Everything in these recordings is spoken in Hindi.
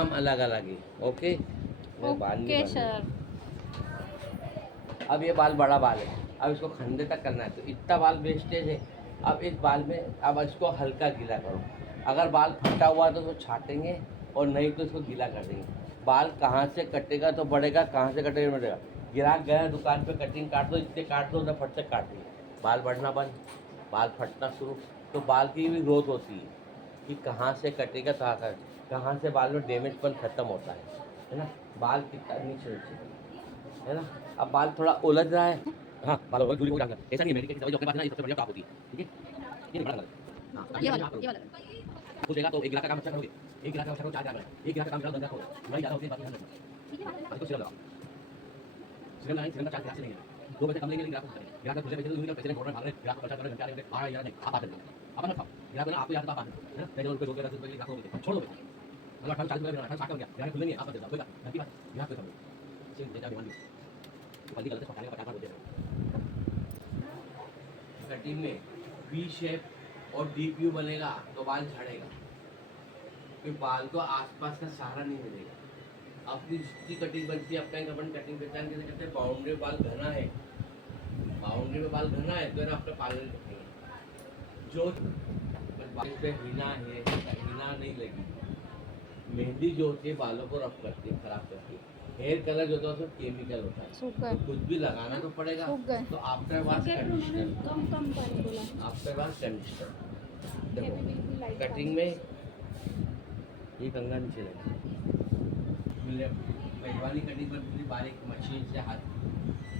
हम अलग अलग ही। ओके, मैं बाल नहीं ओके बांधूंगा। सर। अब ये बाल बड़ा बाल है, अब इसको खंडे तक करना है, तो इतना बाल वेस्टेज है। अब इस बाल में अब इसको हल्का गीला करो। अगर बाल फटा हुआ तो उसको छाटेंगे, और नहीं तो इसको गीला कर देंगे। बाल कहाँ से कटेगा तो बढ़ेगा, कहाँ से कटेगा तो बढ़ेगा। गिराक गया दुकान पे, कटिंग काट दो, इतने काट दो ना, फट से काट दिए, बाल बढ़ना बंद, बाल फटना शुरू। तो बाल की भी ग्रोथ होती है कि कहाँ से कटेगा, कहाँ से बाल में डैमेजपन खत्म होता है ना। बाल कितना नीचे है ना। अब बाल थोड़ा उलझ रहा है, हाँ बाल उलझ हो जाएगा, ऐसा नहीं है, मेडिकेट की दवाई जो अपने पास है ना, ये सबसे बढ़िया टॉप होती है, ठीक है। ये बड़ा गलत है। हाँ, ताकि ये आप वाला करो ये वाला। हो जाएगा तो 1 गिलास का काम अच्छा करोगे, 1 गिलास का अच्छा करो, 4 गिलास करो, 1 गिलास का काम करो, 10 गिलास करो, नहीं ज़्यादा होती है, बाकी ध्यान रखना। बाकी तो सिरप लगाओ, सिरप लगाएंगे, सिरप का 4 गिलास लेंगे, 2 पैसे कम लेंगे, लेकिन गिलास को करेंगे, गिलास का खुले पैसे दूंगे, पैसे बोल रहे भाग रहे, गिलास को खर्चा कर रहे, घंटे आ रहे, आ रहा नहीं, आप आते आप ना खाओ, गिलास ना आपको याद आप आते है ना, 10 रुपये 2 रुपये 10 रुपये गिलास को छोड़ दो, अगर 18 40 रुपये 18 60 हो गया, गिलास खुले नहीं आप दे दो, कोई बात नहीं, गिलास को करो, सिर्फ दे जा बीमारी पल्ली गलत है, पकाने का 50 रुपये दे कटिंग में वी शेप और डीप यू बनेगा तो बाल झड़ेगा, फिर बाल को आसपास का सहारा नहीं मिलेगा। अपनी जितनी कटिंग बनती है, अपना अपन कटिंग पहचान कैसे करते हैं, बाउंड्री में बाल घना है, बाउंड्री में बाल घना है तो है ना, अपने पार्लर कटेंगे जो बाल पे हिना है, हिना नहीं लगी। मेहंदी जो होती है बालों को रफ करती है, खराब करती है। हेयर कलर जो होता है उसमें केमिकल होता है, सूख गए, तो कुछ भी लगाना तो पड़ेगा। सूख गए। तो आफ्टर वॉश कंडीशनर, कम कम पानी बोला। आफ्टर वॉश कंडीशनर ये भी बिल्कुल लाइट कटिंग में ये कंगा नीचे लगे, मेहरबानी कटिंग पर पूरी बारीक मशीन से हाथ,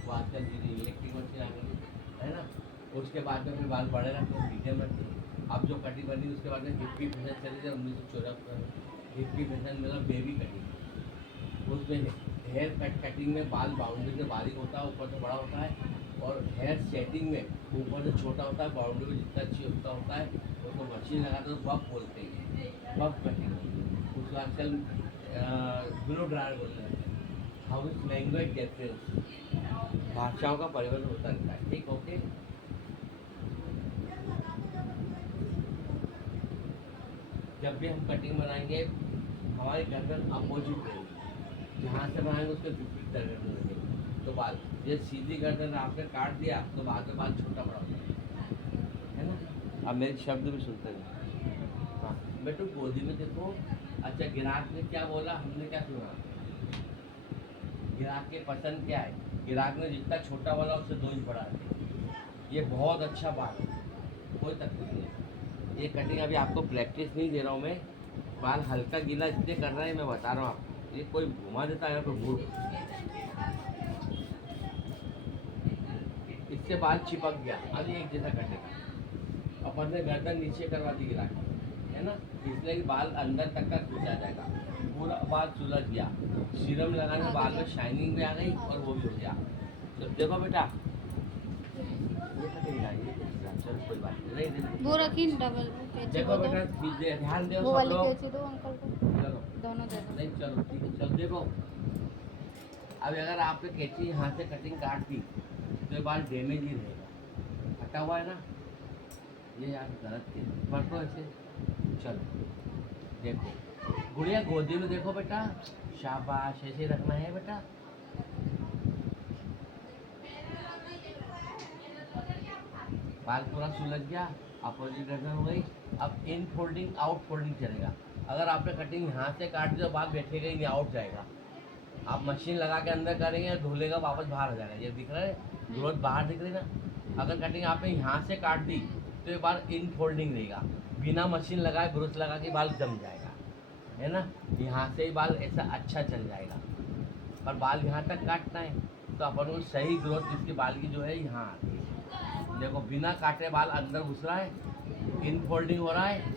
वो आजकल इलेक्ट्रिक मशीन आ गई है ना। उसके बाद में फिर बाल बड़े रखते हैं, मीडियम रखते हैं। अब जो कटिंग बनी उसके बाद में हिप्पी फैशन चली थी 1974 में, हिप्पी फैशन मतलब बेबी कटिंग। उसमें हेयर कटिंग में बाल बाउंड्री से बारीक होता है, ऊपर से बड़ा होता है, और हेयर सेटिंग में ऊपर से छोटा होता है, बाउंड्री में जितना अच्छी उतना होता है। उसको मशीन लगाते तो बफ बोलते हैं, बफ कटिंग होती है उसको आजकल ब्लो ड्रायर बोलते हैं। हाउ इज लैंग्वेज डिफरेंस, भाषाओं का परिवर्तन होता रहता है, ठीक। ओके, जब भी हम कटिंग बनाएंगे हमारी गर्दन अपोजिट रहेगी, जहाँ से बनाएंगे उसके विपरीत गर्दन लगेगी, तो बाल ये सीधी गर्दन आपने काट दिया तो बाद में बाल छोटा बड़ा होता है ना। अब मेरे शब्द भी सुनते हैं, हाँ बेटू गोदी में देखो। अच्छा, ग्राहक ने क्या बोला, हमने क्या सुना, ग्राहक के पसंद क्या है, ग्राहक ने जितना छोटा वाला उससे 2 इंच बढ़ा दिया, ये बहुत अच्छा बात है, कोई तकलीफ नहीं। ये कटिंग अभी आपको प्रैक्टिस नहीं दे रहा हूँ मैं, बाल हल्का गीला इसलिए कर रहा है, मैं बता रहा हूँ आपको, ये कोई घुमा देता है कोई मूड, इससे बाल चिपक गया, अभी एक जैसा कटेगा। अपन ने गर्दन नीचे करवा दी गिरा है ना, इसलिए कि बाल अंदर तक का खींचा जाएगा, पूरा बाल सुलझ गया। सीरम लगाने बाल में शाइनिंग भी आ गई और वो भी हो गया। तो देखो बेटा, ये कटेगा, ये कटेगा, चलो कोई बात नहीं, वो रखी डबल कैची देखो वो दो, बेटा ध्यान दो वो सब वाली लोग, कैची दो अंकल को, चलो दोनों दे दो। नहीं चलो ठीक है, चलो देखो। अब अगर आपने कैंची यहाँ से कटिंग काट दी तो ये बाल डैमेज ही रहेगा, हटा हुआ है ना, ये यार गलत थी, पकड़ो ऐसे, चलो देखो गुड़िया गोदी में देखो बेटा, शाबाश, ऐसे रखना है बेटा। बाल पूरा सुलझ गया, अपोजिट गर्दन हो गई। अब इन फोल्डिंग आउट फोल्डिंग चलेगा। अगर आपने कटिंग यहाँ से काट दी तो बाल बैठेगा ही नहीं, आउट जाएगा। आप मशीन लगा के अंदर करेंगे, धुलेगा वापस बाहर आ जाएगा, ये दिख रहा है, ग्रोथ बाहर दिख रही ना। अगर कटिंग आपने यहाँ से काट दी तो ये बाल इन फोल्डिंग रहेगा, बिना मशीन लगाए ब्रश लगा के बाल जम जाएगा, है ना। यहाँ से ही बाल ऐसा अच्छा चल जाएगा, और बाल यहाँ तक काटना है तो अपन को सही ग्रोथ इसके बाल की जो है यहाँ आती है। देखो बिना काटे बाल अंदर घुस रहा है, इन फोल्डिंग हो रहा है,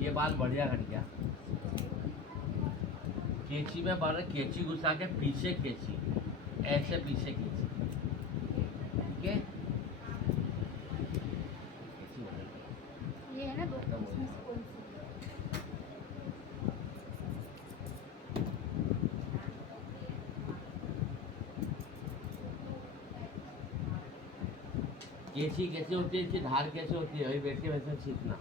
ये बाल बढ़िया कट गया। कैंची में बाल कैंची घुसा के पीछे खींची, ऐसे पीछे खींची, ठीक है। ये है ना दो, इसमें से कौन सी? कैंची कैसे होती है, इसकी धार कैसे होती है, वही बैठ के वैसे सीखना।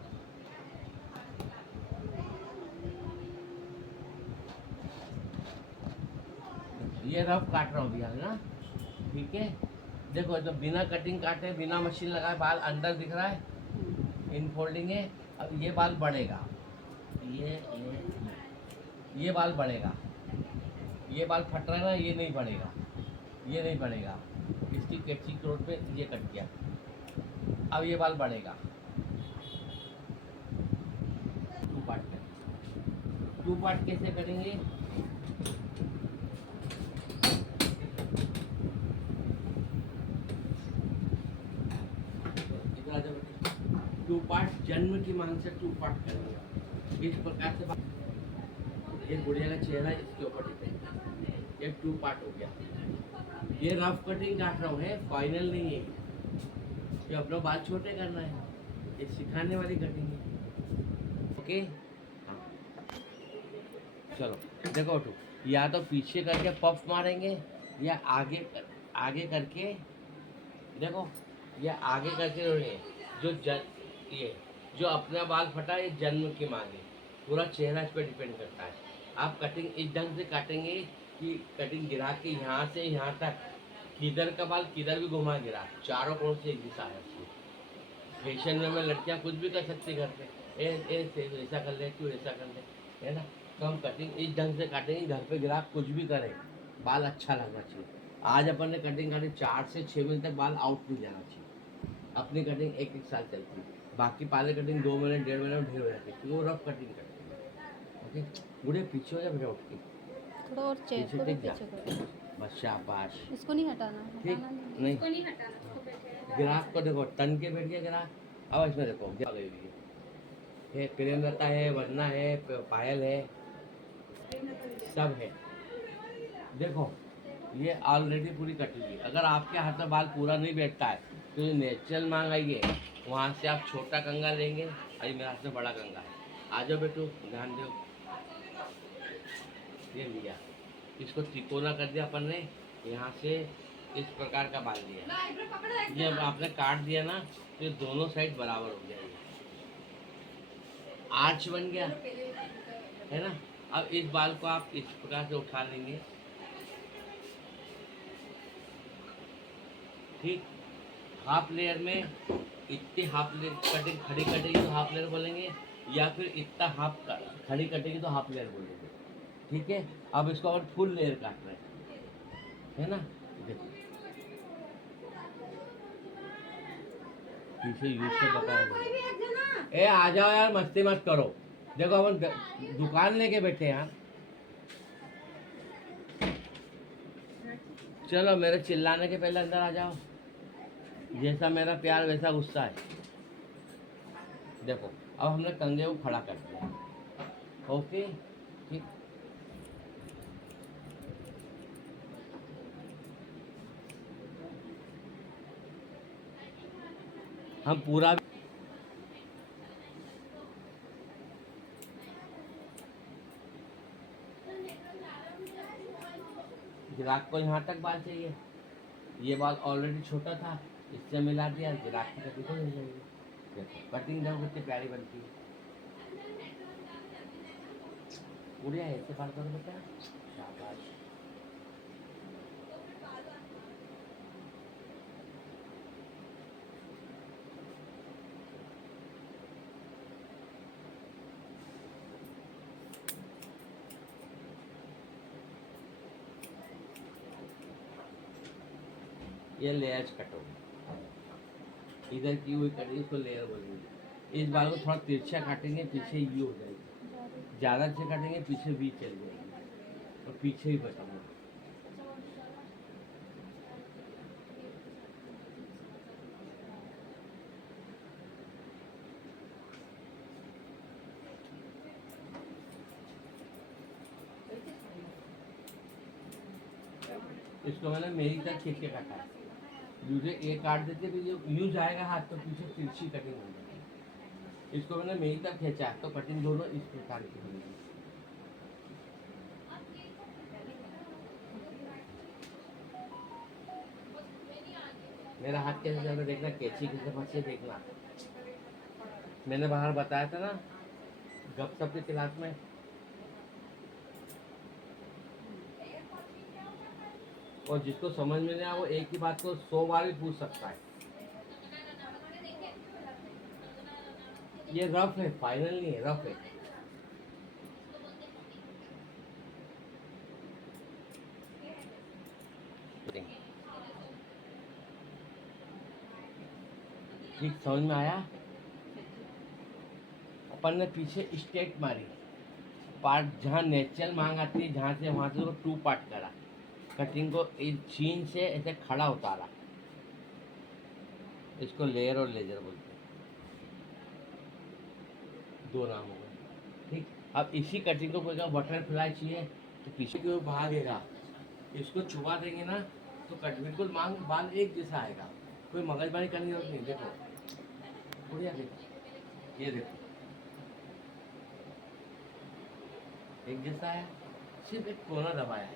ये रफ काट रहा हूँ भैया ना, ठीक है। देखो तो बिना कटिंग काटे बिना मशीन लगाए बाल अंदर दिख रहा है, इन फोल्डिंग है। अब ये बाल बढ़ेगा, ये बाल बढ़ेगा, ये बाल फट रहा है ना, ये नहीं बढ़ेगा, ये नहीं बढ़ेगा। इसकी कैची क्रोट पे ये कट गया, अब ये बाल बढ़ेगा। टू पार्ट कैसे करेंगे? टू पार्ट जन्म की मांग से टू पार्ट करेंगे इस प्रकार से। ये गुड़िया का चेहरा इसके ऊपर डिपेंड, ये टू पार्ट हो गया। ये रफ कटिंग काट रहा हूँ, है फाइनल नहीं है। ये अपना बाल छोटे करना है, ये सिखाने वाली कटिंग है। ओके चलो देखो उठो, या तो पीछे करके पफ मारेंगे या आगे करके, देखो ये आगे करके ये जो अपना बाल फटा ये जन्म की मांग है। पूरा चेहरा इस पर डिपेंड करता है। आप कटिंग इस ढंग से काटेंगे कि कटिंग गिरा के यहाँ से यहाँ तक, किधर का बाल किधर भी घुमा गिरा, चारों कोण से एक दिशा है उसकी। फैशन में लड़कियाँ कुछ भी कर सकती घर पे, ऐसा कर ले, क्यों ऐसा कर ले, है ना। तो हम कटिंग इस ढंग से काटेंगे, घर पे गिरा कुछ भी करें बाल अच्छा लगना चाहिए। आज अपन ने कटिंग काटी 4 से 6 महीने तक बाल आउट नहीं जाना चाहिए। अपनी कटिंग एक साल चलती है, बाकी पाले कटिंग 2 महीने 1.5 महीने में ढेर हो जाती है, क्योंकि वो रफ कटिंग करते हैं। ओके बुढ़े पीछे हो जा, बेटा उठ के थोड़ा और चेयर को भी पीछे करो। बस शाबाश, इसको नहीं हटाना, ठीक नहीं इसको नहीं हटाना, इसको बैठे ग्राहक को देखो तन के बैठ गया ग्राहक। अब इसमें देखो क्या गई हुई है, प्रेमलता है, वरना है, पायल है, सब है। देखो ये ऑलरेडी पूरी कटी हुई है। अगर आपके हाथ में बाल पूरा नहीं बैठता है तो ये नेचुरल मांग आइए, वहाँ से आप छोटा कंगा लेंगे। अभी मेरे हाथ में बड़ा कंगा है, आ जाओ बेटू ध्यान दो। ये लिया, इसको तिकोना कर दिया अपन ने, यहाँ से इस प्रकार का बाल दिया। ये आपने काट दिया ना तो ये दोनों साइड बराबर हो गया, आर्च बन गया, है ना। अब इस बाल को आप इस प्रकार से उठा लेंगे, ठीक। हाफ लेयर में इतनी हाफ लेयर कटिंग खड़ी कटेगी तो हाफ लेयर बोलेंगे, या फिर इतना हाफ खड़ी कटेगी तो हाफ लेयर बोलेंगे, ठीक है। अब इसको और फुल लेयर काट रहे हैं, है ना। देखो पीछे यूज से बताया, ए आ जाओ यार, मस्ती मत करो। देखो अपन दुकान लेके बैठे हैं यार। चलो मेरे चिल्लाने के पहले अंदर आ जाओ, जैसा मेरा प्यार वैसा गुस्सा है। देखो अब हमने कंधे को खड़ा कर दिया, ओके ठीक। हम पूरा ग्राहक को यहाँ तक बाल चाहिए, ये बाल ऑलरेडी छोटा था, इससे मिला दिया, ग्राहक की कटिंग हो जाएगी। देखो कटिंग देखो कितनी प्यारी बनती है। उड़िया ऐसे बाल करो बेटा, शाबाश। ये लेयर्स कटोगे, इधर की हुई कटिंग इसको लेयर बोलेंगे। इस बाल को थोड़ा तिरछा काटेंगे, पीछे यू हो जाएगी, ज़्यादा से काटेंगे पीछे वी चल जाएगी और पीछे ही बचेंगे। इसको मैंने मेरी तरह खींच के काटा है, मुझे एक काट देते भी यूँ जाएगा हाथ तो पीछे तिरछी कटिंग हो जाएगी। इसको मैंने मेरी तरफ खींचा तो कटिंग दोनों इस प्रकार की बनेगी। मेरा हाथ कैसे चल रहा देखना, कैंची किसे फंसे देखना। मैंने बाहर बताया था ना गपशप की क्लास में, और जिसको समझ में नहीं आया वो एक ही बात को 100 बार भी पूछ सकता है। ये रफ है, फाइनल नहीं है, रफ है। ठीक समझ में आया? अपन ने पीछे स्टेट मारी, पार्ट जहाँ नेचुरल मांग आती है जहाँ से वहाँ से वो 2 पार्ट करा, कटिंग को इस चीन से ऐसे खड़ा उतारा। इसको लेयर और लेजर बोलते हैं, 2 नाम हो गए। ठीक, अब इसी कटिंग को कोई का बटरफ्लाई चाहिए तो पीछे की ओर भागेगा, इसको छुपा देंगे ना तो कट बिल्कुल मांग बाल एक जैसा आएगा, कोई मगजमारी करने की जरूरत नहीं। देखो बढ़िया, देखो ये देखो एक जैसा आया, सिर्फ एक कोना दबाया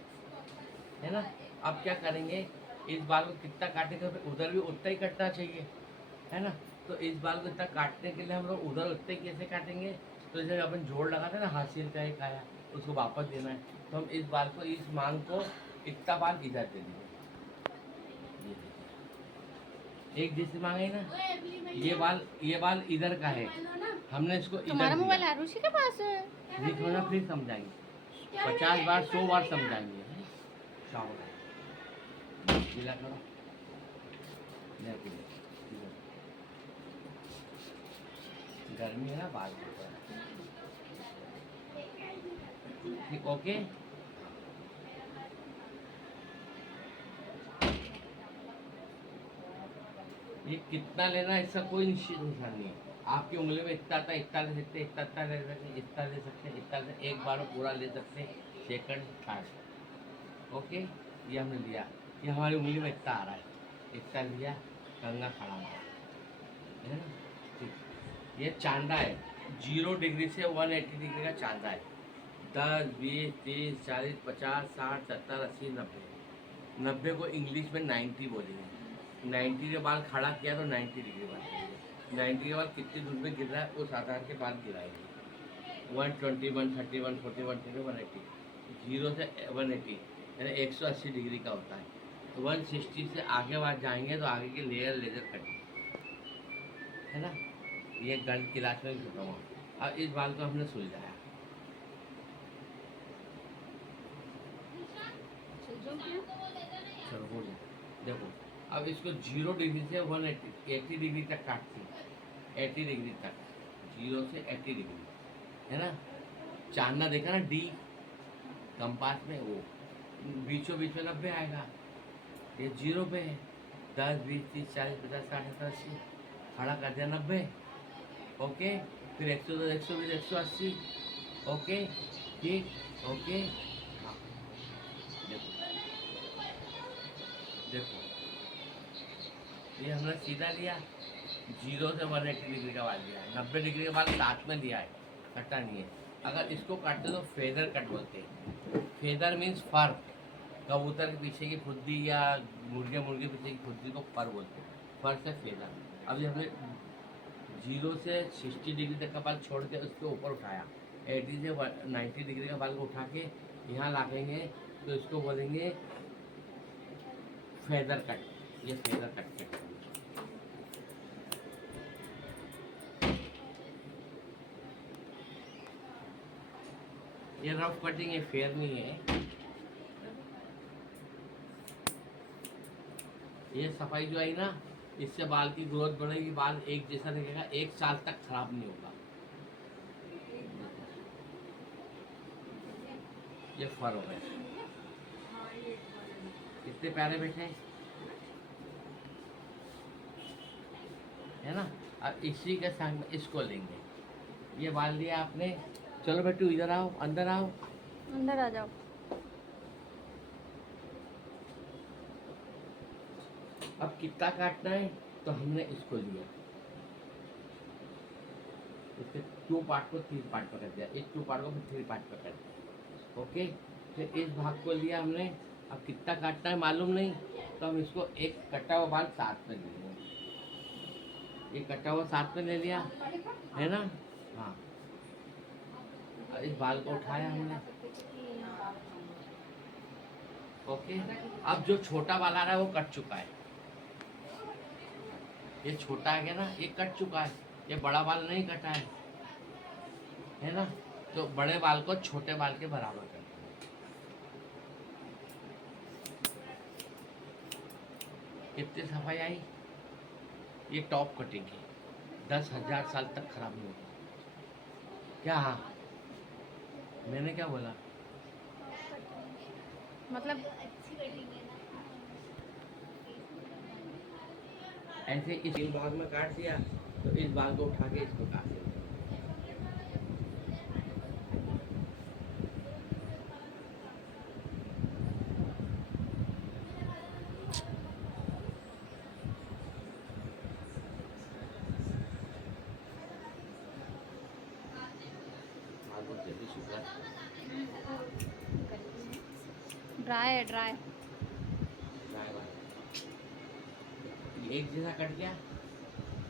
है ना। अब क्या करेंगे, इस बाल को कितना काटेंगे फिर उधर भी उतना ही कटना चाहिए, है ना। तो इस बाल को इतना काटने के लिए हम लोग उधर उतने कैसे काटेंगे, तो जैसे अपन जोड़ लगाते हैं ना, हासिल का एक आया उसको वापस देना है, तो हम इस बाल को, इस मांग को इतना बाल इधर दे देंगे। ये देखिए, एक जैसी मांग है ना, ये बाल इधर का है, हमने इसको इधर तुम्हारा दिया। मोबाइल आरुषि के पास है। देखो ना, फिर समझाएंगे 50 बार 100 बार समझाएंगे। गीला करो, ले पी लो। गर्मी है ना, बाल ठीक, ओके। ये कितना लेना है इसका कोई निश्चित निशान नहीं है, आपकी उंगली में इतना था, इतना ले सकते, इतना ले सकते, इतना ले सकते, इतना ले, एक बार में पूरा ले सकते, सेकंड थर्ड। ओके, ये हमने लिया, ये हमारी उंगली में इतना आ रहा है, इतना लिया, कंगा खड़ा हुआ है ना। ठीक, ये चांदा है, 0 डिग्री से 180 डिग्री का चांदा है। 10, 20, 30, 40, 50, 60, 70, 80, 90, 90 को इंग्लिश में 90 बोलेंगे। 90 के बाल खड़ा किया तो 90 डिग्री बाल गिरेंगे। 90 के बाद कितनी दूर में गिर रहा है उस आधार के बाल गिराएंगे। 120, 130, 140, 130, 180, 0 से 180 यानी 180 डिग्री का होता है। तो 160 से आगे बात जाएंगे तो आगे की लेयर लेजर कटिंग है ना। ये गणित क्लास में खत्म हुआ। अब इस बाल को हमने सुलझाया, चलो हो गया। देखो अब इसको 0 डिग्री से 180 डिग्री तक काटती है, 80 डिग्री तक, 0 से 80 डिग्री है ना। चांदना देखा ना, डी कंपास में, वो बीचों बीच में 90 आएगा, ये 0 पे है। 10, 20, 30, 40, 50, 60, 70, 80 खड़ा कर दिया 90। ओके, फिर 110, 120, 180। ओके ठीक, ओके। हाँ देखो, देखो ये हमने सीधा लिया, 0 से 180 डिग्री का बाल लिया है, 90 डिग्री का बाल साथ में लिया है, कटा नहीं है। अगर इसको काटते तो फेदर कट बोलते हैं। फेदर मीन्स फर, कबूतर के पीछे की खुद्दी या मुर्गे के पीछे की खुद्दी को फर बोलते हैं, फर से फेदर। अब जब हमने 0 से 60 डिग्री तक का बाल छोड़ के उसके ऊपर उठाया, 80 से 90 डिग्री का बाल को उठा के यहाँ लाएंगे तो इसको बोलेंगे फेदर कट। ये फेदर कट। ये रफ कटिंग है, फेयर नहीं है। ये सफाई जो आई ना, इससे बाल की ग्रोथ बढ़ेगी, बाल एक जैसा दिखेगा, 1 साल तक खराब नहीं होगा। ये फर हो गए, कितने प्यारे बैठे है ना। अब इसी के संग में इसको लेंगे, ये बाल लिया आपने। चलो बेटू इधर आओ, अंदर आओ, अंदर आ जाओ। अब कितना काटना है तो हमने इसको लिया, इसके 2 पार्ट को 3 पार्ट में कर दिया, इस 2 पार्ट को फिर 3 पार्ट में कर दिया। ओके, फिर इस भाग को लिया हमने। अब कितना काटना है मालूम नहीं, तो हम इसको एक कटा हुआ बाल साथ में ले लेंगे, ये कटा हुआ साथ में ले लिया है ना। हाँ, इस बाल को उठाया हमने, ओके, अब जो छोटा वाला आ रहा है वो कट चुका है। ये छोटा है ना, ये कट चुका है, ये बड़ा बाल नहीं कटा है ना। तो बड़े बाल को छोटे बाल के बराबर कर दो। कितनी सफाई आई। ये टॉप कटिंग है, 10,000 साल तक खराब नहीं होगा। क्या हाँ, मैंने क्या बोला? मतलब ऐसे इस भाग में काट दिया तो इस बाल को उठा के इसको काट दिया। बाल बहुत जल्दी सूख रहा है। ड्राई है, ड्राई। ड्राई बाल एक जैसा कट गया,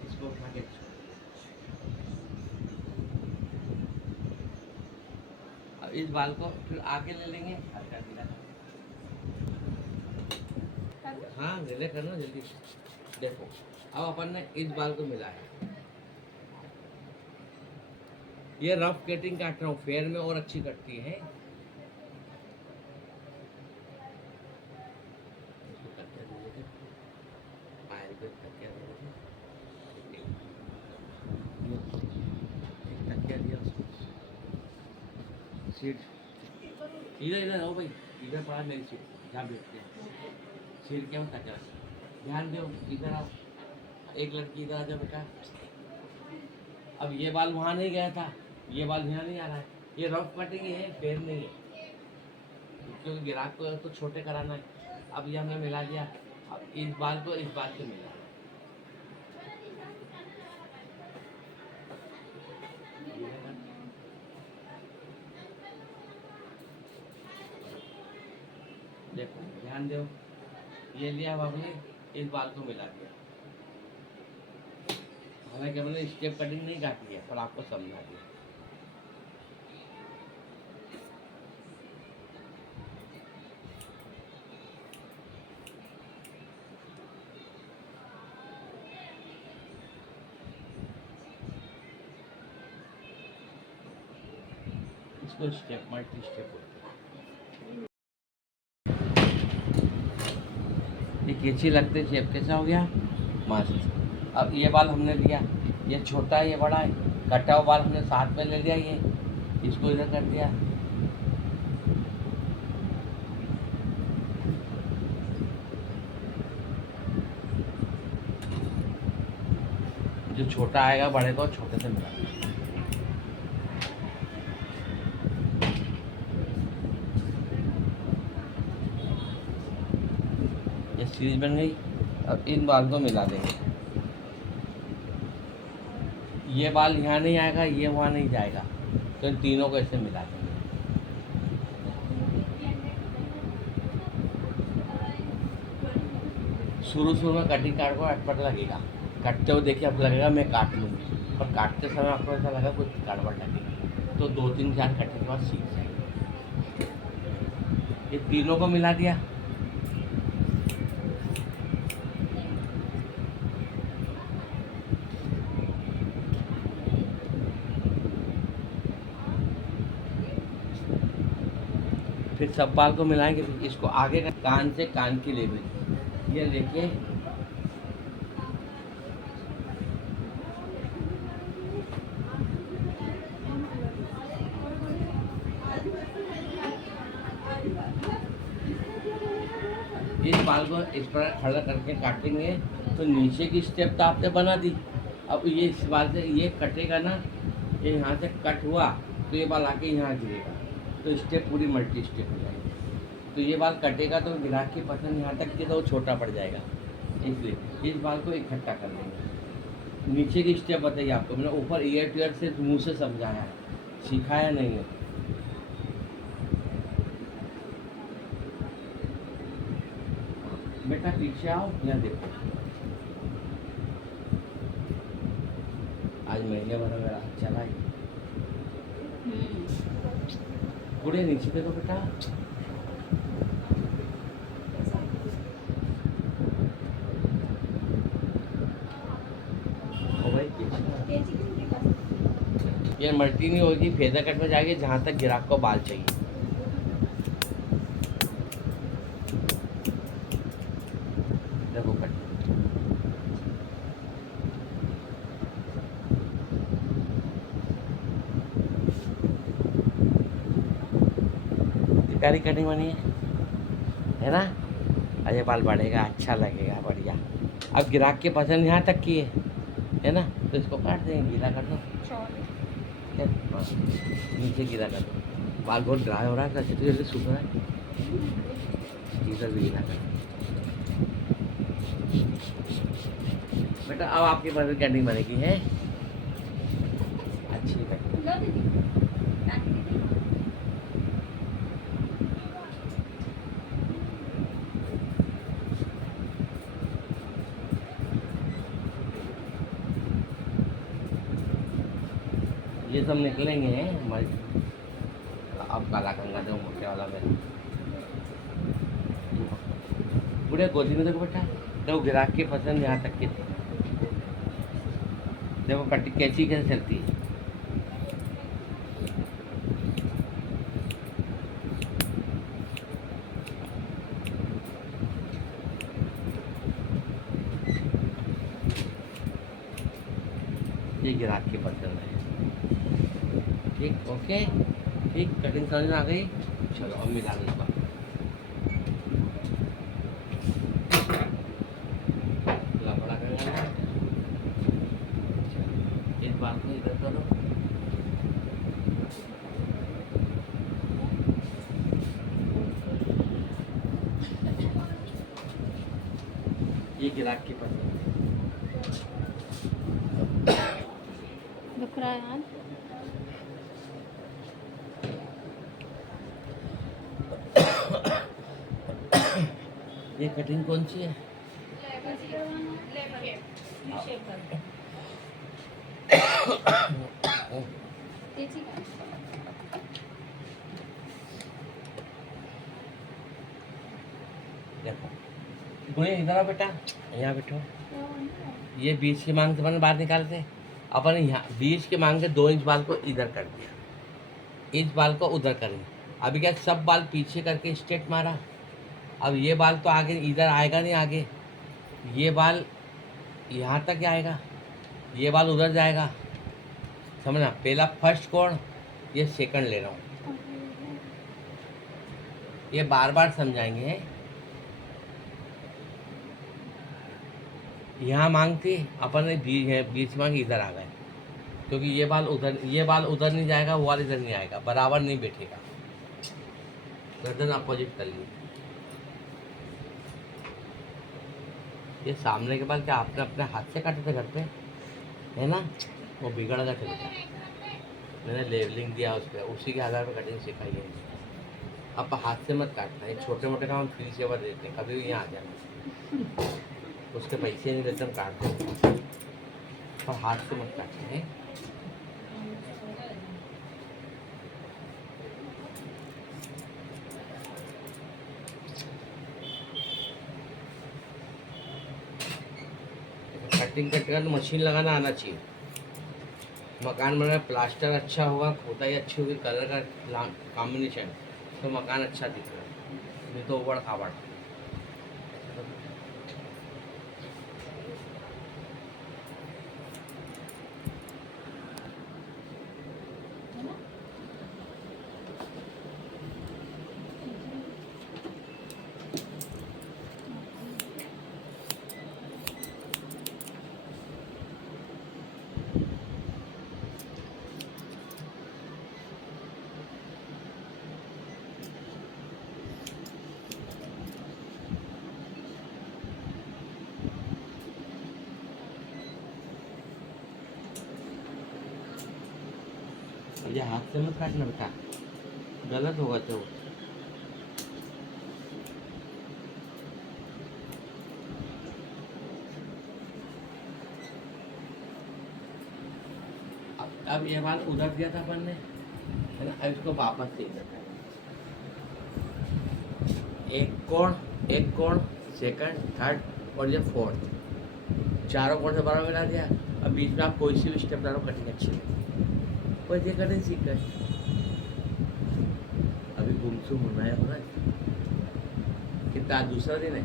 इसको उठा के छोड़ दिया। अब इस बाल को फिर आगे ले लेंगे, हल्का ढीला। हाँ ढीले करना जल्दी। देखो अब अपन ने इस बाल को मिलाया। ये रफ कटिंग काट रहा हूँ, फेयर में और अच्छी कटती है। इसको तकिया दे देते, पायल पे तकिया दे देते। एक तकिया दिया उसको, सीट इधर इधर हो भाई, इधर पड़ा मेरी सीट, जहाँ बैठते हैं सीट के मत तकिया। ध्यान दो, इधर आओ, एक लड़की इधर आ जाओ बेटा। अब ये बाल वहाँ नहीं गया था, ये बाल यहाँ नहीं आ रहा है। ये रफ कटिंग है, फेयर नहीं है, क्योंकि ग्राहक को तो छोटे कराना है। अब ये हमने मिला दिया। अब इस बाल को इस बाल से मिला, देखो ध्यान दो, ये लिया हमने, इस बाल को मिला दिया। हालांकि हमने स्टेप कटिंग नहीं काटी है, पर आपको समझा दिया। इसको स्टेप मल्टी स्टेप होता है। ये कैंची लगते शेप कैसा हो गया, मस्त। अब ये बाल हमने लिया, ये छोटा है ये बड़ा है, कटा हुआ बाल हमने साथ में ले लिया। ये इसको इधर कर दिया। जो छोटा आएगा बड़े को छोटे से मिला। ये सीरीज बन गई। अब इन बाल को मिला देंगे। ये बाल यहाँ नहीं आएगा, ये वहाँ नहीं जाएगा, तो इन तीनों को ऐसे मिला देंगे। शुरू में कटिंग कार्ड को अटपट लगेगा, काटते हुए देखिए आपको लगेगा मैं काट लूँगी, पर काटते समय आपको ऐसा लगा कुछ गड़बड़ लगेगी। तो 2-3-4 कटिंग के बाद सीख जाएंगे। ये तीनों को मिला दिया। फिर सब बाल को मिलाएंगे। फिर इसको आगे का कान से कान की लेवल ये लेके इस बाल को इस पर खड़ा करके काटेंगे। तो नीचे की स्टेप तो आपने बना दी। अब ये इस बाल से ये कटेगा ना, ये यहाँ से कट हुआ तो ये बाल आके यहाँ गिरेगा, तो स्टेप पूरी मल्टी स्टेप हो जाएगी। तो ये बाल कटेगा तो ग्राहक की पसंद यहाँ तक की तो वो छोटा पड़ जाएगा, इसलिए इस बाल को इकट्ठा कर देंगे। नीचे की स्टेप बताइए आपको, मैंने ऊपर ईयर टू ईयर से मुँह से समझाया है, सिखाया नहीं है। बेटा पीछे आओ, यहाँ देखो। आज महीने भर मेरा चला ही। पूरे नीचे देखो बेटा, ये मल्टी नहीं होगी, फेदर कट में जाएगी जहाँ तक ग्राहक को बाल चाहिए। देखो कट, चिकारी कटिंग बनी है ना। अजय बाल बढ़ेगा, अच्छा लगेगा, बढ़िया। अब ग्राहक की पसंद यहाँ तक की है ना, तो इसको काट देंगे, गीला कर दो। हाँ, नीचे गीला कर दो। बाल बहुत ड्राई हो रहा है, जल्दी जल्दी सूख रहा है, इधर भी गीला कर। बेटा अब आपकी पसंद कटिंग बनेगी है, अच्छी कटिंग। ये सब निकलेंगे हमारे। अब काला कंगा दो मोटे वाला में बुढ़े गोदी में। देखो बेटा, देखो ग्राहक की पसंद यहाँ तक की थी। देखो कटिंग कैसी कैसे चलती है। ये ग्राहक की पसंद है। ठीक, ओके, ठीक, कटिंग समझ में आ गई। चलो अब मिला दो इसका। लफड़ा करना, इस बात को इधर करो। ये ग्राहक की पसंद है। दुख रहा है यार। ये कटिंग कौन सी है? देखो गुड़िया इधर आओ बेटा, यहाँ बैठो। ये बीच की मांग से अपन बाहर निकालते, अपन यहाँ बीच के मांग से 2 इंच बाल को इधर कर दिया, इस बाल को उधर करेंगे। अभी क्या सब बाल पीछे करके स्ट्रेट मारा, अब ये बाल तो आगे इधर आएगा नहीं, आगे ये बाल यहाँ तक ही आएगा, ये बाल उधर जाएगा, समझना। पहला फर्स्ट कोण, ये सेकंड ले रहा हूँ, ये बार बार समझाएंगे। यहाँ मांग थी अपन ने बीच मांग इधर आ गए, क्योंकि ये बाल उधर नहीं जाएगा, वो वाल इधर नहीं आएगा, बराबर नहीं बैठेगा। गर्दन अपोजिट कर ली। ये सामने के बाल क्या आपने अपने हाथ से काटे थे घर पे, है ना, वो बिगड़ गए थे बेटा, मैंने लेवलिंग दिया उस पर, उसी के आधार पर कटिंग सिखाई है। अब हाथ से मत काटना, ये छोटे मोटे काम फ्री सेवर देते हैं, कभी भी यहाँ आ जाना, उसके पैसे नहीं देते हम काट देते, और हाथ से मत काटना है। कटिंग करते तो मशीन लगाना आना चाहिए। मकान बना, प्लास्टर अच्छा होगा, खोदाई अच्छी होगी, कलर का कॉम्बिनेशन, तो मकान अच्छा दिख रहा है, नहीं तो उबड़ खाबड़। ये हाथ से मत काटना बेटा, गलत होगा तो। अब ये बाल उधर दिया था अपन ने, है ना, अब इसको वापस से इधर कर। एक कोण सेकंड, थर्ड और ये फोर्थ, चारों कोण से बराबर मिला दिया। अब बीच में आप कोई सी भी स्टेप डालो, कटिंग अच्छी लगे। बस ये कटिंग सीख गए। अभी गुमसुम होना है होना कितना, आज दूसरा दिन है।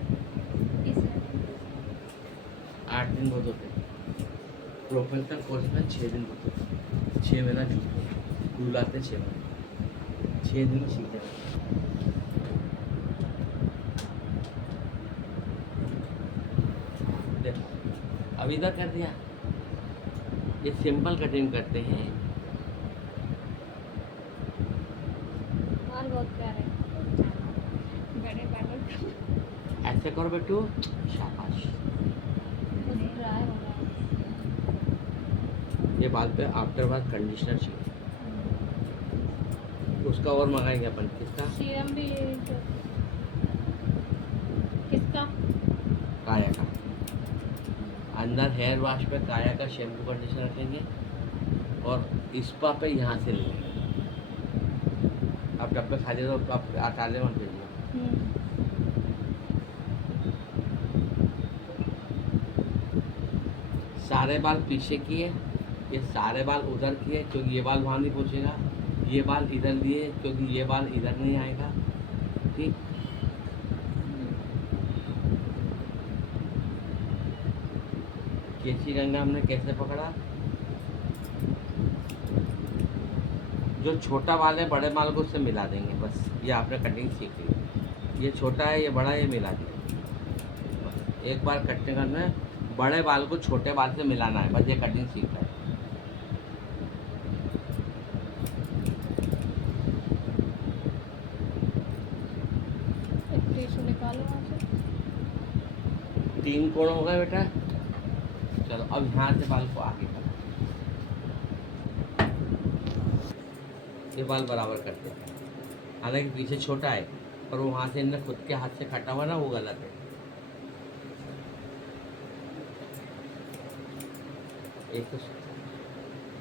तीसरा 8 दिन बहुत होते हैं। प्रोफेशनल कोर्स में 6 दिन होते हैं। 6 महीना बुलाते 6 महीने, 6 दिन में सीख जाते। देखो अब इधर कर दिया, ये सिंपल कटिंग करते हैं। और बहुत प्यारे बड़े बालों का ऐसे करो बेटू, शाबाश। ड्राई हो रहा है। ये बाल पे आफ्टर बार कंडीशनर चाहिए, उसका और मंगाएंगे अपन। किसका? सीरम भी किसका? काया का। अंदर हेयर वॉश पे काया का शैम्पू कंडीशनर रखेंगे और स्पा पे यहाँ से लेंगे। आप डब्बे खा ले तो आप अटाले मत भेजिए। सारे बाल पीछे किए, ये सारे बाल उधर किए क्योंकि ये बाल वहाँ नहीं पहुँचेगा। ये बाल इधर लिए क्योंकि ये बाल इधर नहीं आएगा। ठीक, कैंची रंगा हमने कैसे पकड़ा? जो छोटा बाल है बड़े बाल को उससे मिला देंगे बस। ये आपने कटिंग सीख ली। ये छोटा है ये बड़ा है, ये मिला दिया। एक बार कटिंग करना है, बड़े बाल को छोटे बाल से मिलाना है बस। ये कटिंग सीख है। टिश्यू निकालो वहाँ से। 3 कोण हो गए बेटा। चलो अब यहाँ से बाल को आगे करो। ये बाल बराबर करते हैं। हालांकि पीछे छोटा है पर वो वहाँ से इनने खुद के हाथ से काटा हुआ ना, वो गलत है। एक तो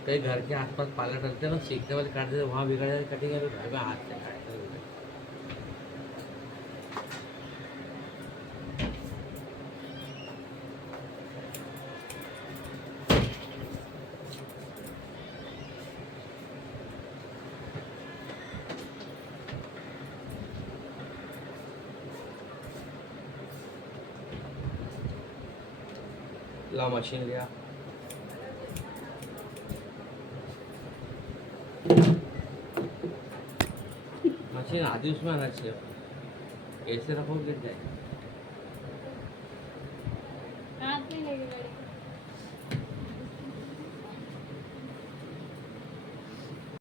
कई घर के आसपास पार्लर करते हैं ना, सीखते वाले काट देते, वहाँ बिगड़ जाए कटिंग है तो घर में हाथ से काटते हैं। ला मशीन लिया, मशीन आधी उसमें आना चाहिए, ऐसे रखो गिर जाए।